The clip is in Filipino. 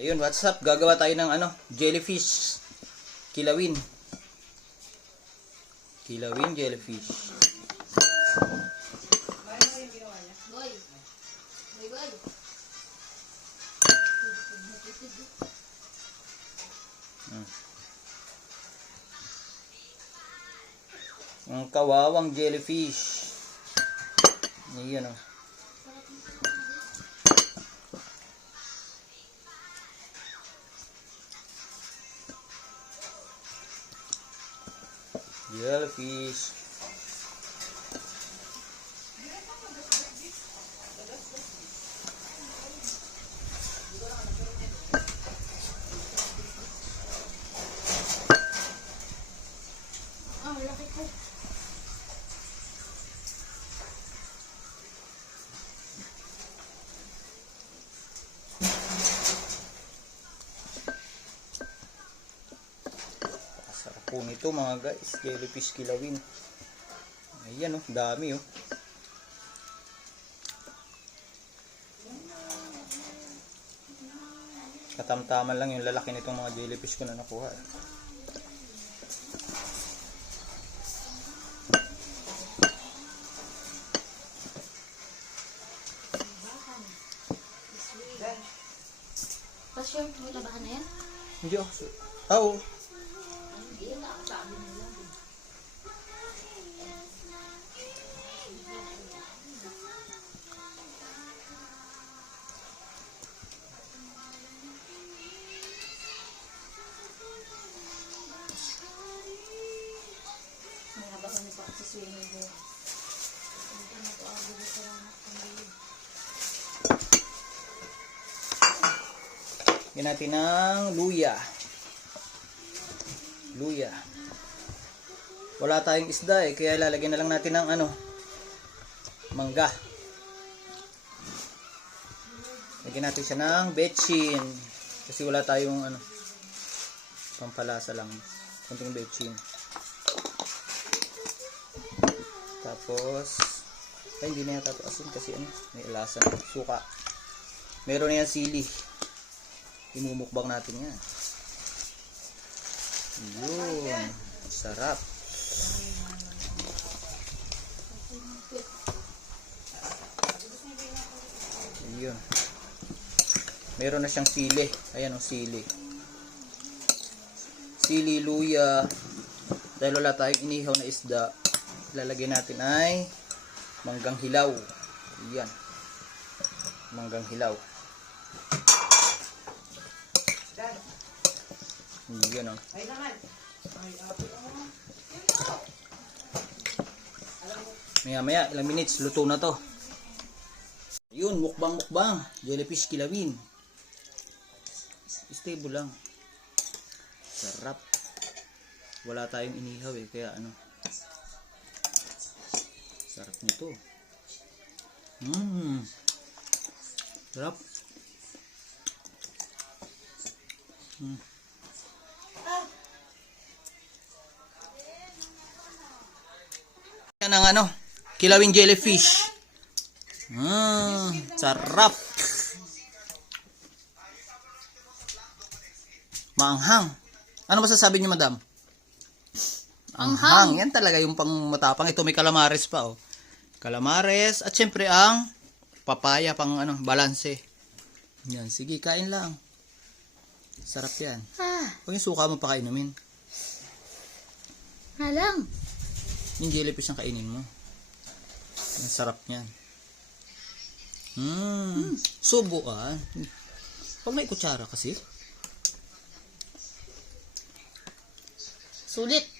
Ayun, what's up? Gagawa tayo ng ano, jellyfish. Kilawin. Kilawin jellyfish. Boy. Ang kawawang jellyfish. Ayan o. Jellyfish. Ah. Sarap po nito mga guys. Jellyfish kilawin. Ayan o. Dami o. Katamtaman lang yung lalaki nitong mga jellyfish ko na nakuha. eh. Yung may labahan na yan? Hindi ako. Ah, swimming pool. Hindi na po ako dito pamilya. Yan natin ng luya. Luya. Wala tayong isda eh, kaya lalagyan na lang natin ng ano, mangga. Lagyan natin siya ng betchin. Kasi wala tayong ano, pampalasa lang. Kunting betchin. Tapos, ay hindi na yata ito asin kasi ano, may lasa. Suka. Meron na yan sili. Imumukbang natin yan. Yun. Sarap. Yun. Meron na siyang sili. Ayan o, sili. Sili, luya. Dahil wala tayong inihaw na isda, lalagyan natin ay manggang hilaw. Yan. Manggang hilaw. Yan o. Maya maya, ilang minutes, luto na to. Yun, mukbang mukbang. Jellyfish kilawin. Stable lang. Sarap. Wala tayong inihaw eh, kaya ano. Sarap nito. Mmm. Sarap. Mm. Ang ano, kilawin jellyfish. Ah, sarap. Maanghang. Ano masasabi niyo, madam? Anghang. Yan talaga yung pang matapang. Ito may calamares pa, oh. Calamares at syempre ang papaya pang ano, balanse. Yan, sige, kain lang. Sarap yan. Ah, Huwag yung suka mo pa kainumin. halang. Yung jellyfish ang kainin mo. Ang sarap niyan. Mmm. Subo ah. Huwag may kutsara kasi. Sulit.